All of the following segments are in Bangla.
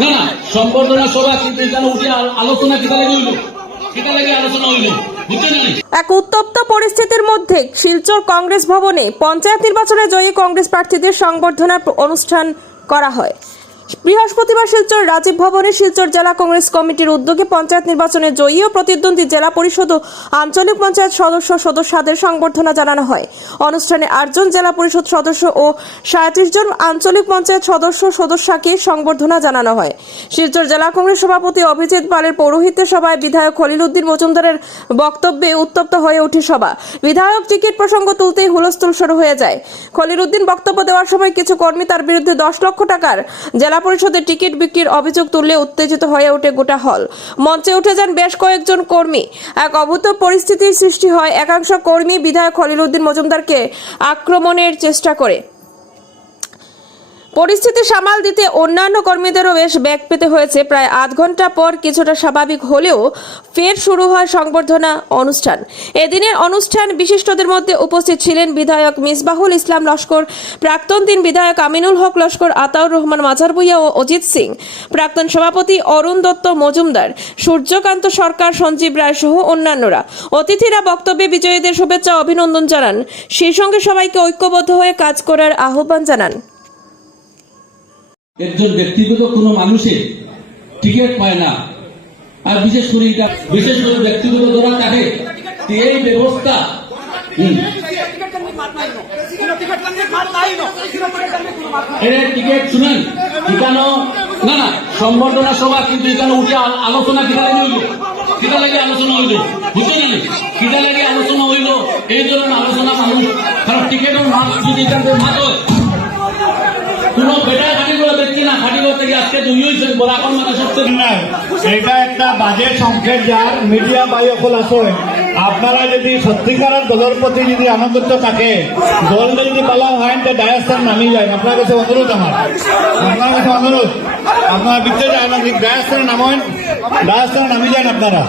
না না সম্বর্ধনা সভা কিন্তু এখানে উঠে আলোচনা কিতা লাগে হইল, কিতা লাগে আলোচনা হইল, বুঝছেন? এক উত্তপ্ত পরিস্থিতির মধ্যে শিলচর কংগ্রেস ভবনে পঞ্চায়েত নির্বাচনে জয়ী কংগ্রেস প্রার্থীদের সংবর্ধনার অনুষ্ঠান করা হয়। বৃহস্পতিবার শিলচর রাজীব ভবনে শিলচর জেলা কংগ্রেস কমিটির উদ্যোগে পঞ্চায়েত নির্বাচনে জয়ী ও প্রতিদ্বন্দ্বী জেলা পরিষদ ও আঞ্চলিক পঞ্চায়েত সদস্যদের সংবর্ধনা জানানো হয়। অনুষ্ঠানে 8 জন জেলা পরিষদ সদস্য ও 37 জন আঞ্চলিক পঞ্চায়েত সদস্যকে সংবর্ধনা জানানো হয়। শিলচর জেলা কংগ্রেস সভাপতি অভিজিৎ পালের পৌরোহিত্যে সভায় বিধায়ক খলিল উদ্দিন মজুমদারের বক্তব্যে উত্তপ্ত হয়ে ওঠে সভা। বিধায়ক টিকিট প্রসঙ্গ তুলতেই হুলস্থুল শুরু হয়ে যায়। খলিল উদ্দিন বক্তব্য দেওয়ার সময় কিছু কর্মী তার বিরুদ্ধে 10 লক্ষ টাকার জেলা পরিষদের টিকিট বিক্রির অভিযোগ তুললে উত্তেজিত হয়ে ওঠে গোটা হল। মঞ্চে উঠে যান বেশ কয়েকজন কর্মী। এক অভূতপূর্ব পরিস্থিতির সৃষ্টি হয়। একাংশ কর্মী বিধায়ক খলিল উদ্দিন মজুমদারকে আক্রমণের চেষ্টা করে। পরিস্থিতি সামাল দিতে অন্যান্য কর্মীদেরও বেশ বেগ পেতে হয়েছে। প্রায় আধ ঘন্টা পর কিছুটা স্বাভাবিক হলেও ফের শুরু হয় সংবর্ধনা অনুষ্ঠান। এদিনের অনুষ্ঠান বিশিষ্টদের মধ্যে উপস্থিত ছিলেন বিধায়ক মিসবাহুল ইসলাম লস্কর, প্রাক্তন 3 বিধায়ক আমিনুল হক লস্কর, আতাউর রহমান মাঝার ভুইয়া ও অজিত সিং, প্রাক্তন সভাপতি অরুণ দত্ত মজুমদার, সূর্যকান্ত সরকার, সঞ্জীব রায় সহ অন্যান্যরা। অতিথিরা বক্তব্যে বিজয়ীদের শুভেচ্ছা অভিনন্দন জানান। সেই সঙ্গে সবাইকে ঐক্যবদ্ধ হয়ে কাজ করার আহ্বান জানান। একজন ব্যক্তিগত কোনো মানুষের টিকিট পায় না, আর বিশেষ করে ব্যক্তিগত যারা থাকে এই ব্যবস্থা টিকিট শুনেন এখানে না না সম্বর্ধনা সভা কিন্তু এখানে উঠে আলোচনা কিতা লাগে হইল, কিতা লাগে আলোচনা হইল, বুঝছেন? কিতা লাগে আলোচনা হইল এই ধরনের আলোচনা মানুষ, কারণ টিকিটের মাছ যদি এখান থেকে মাছ হয় কোন বেটা খাটিগুলো দেখছি না, খাটিগুলো থেকে আজকে দুই হয়েছে বলে এখন মানে সবচেয়ে নাই। এটা একটা বাজে সংকেত যার মিডিয়া বায়ুকল আছে। আপনারা যদি সত্যিকারের দলের প্রতি যদি আনন্দিত থাকে, দলটা যদি বলা হয় তো ডায়াস্থান নামি যায়। আপনার কাছে অনুরোধ, আপনার কাছে অনুরোধ, আপনারা বিদ্যুৎ যায় না, ডায়াস্থানে নামেন, ডায়াস্থানে নামি যান আপনারা।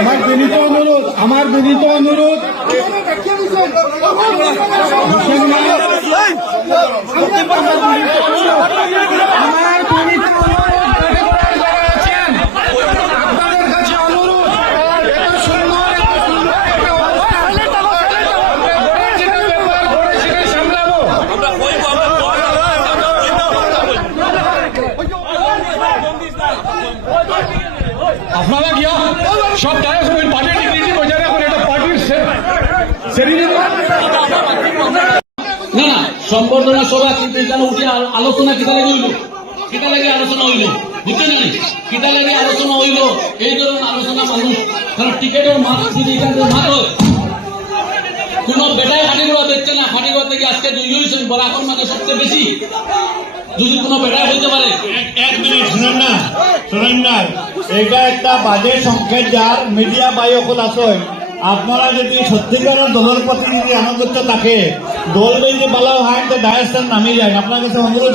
আমার বিনীত অনুরোধ, আমার বিনীত অনুরোধ, আপনারা গিয়া সব ডায়াস পার্টির ডিগ্রি বজায় রাখুন, এটা পার্টির না না সম্বর্ধনা সভা কিন্তু এখানে উঠে আলোচনা কিতা লাগে হইল, কিতা লাগে আলোচনা হইল, বুঝছেন? কিতা লাগে আলোচনা হইল এই ধরনের আলোচনা মানুষ, কারণ টিকিটের মাছ যদি এখান থেকে মাছ হয় কোন বেটায় খাটিগুলো দেখছে না, খাটিগুলো থেকে আজকে দুই হয়েছে বলে এখন মানে সবচেয়ে বেশি যদি কোনো বেটায় হইতে পারে। 1 মিনিট শুনেন না, শুনেন না, এটা একটা বাজে সংকেত যার মিডিয়া বায়ুকল আছে। আপনারা যদি সত্যিকারের দলের প্রতি যদি আনন্দিত থাকে, দল যদি বলা হয় তো ডায়াস্থান নামি যায়। আপনার কাছে অনুরোধ।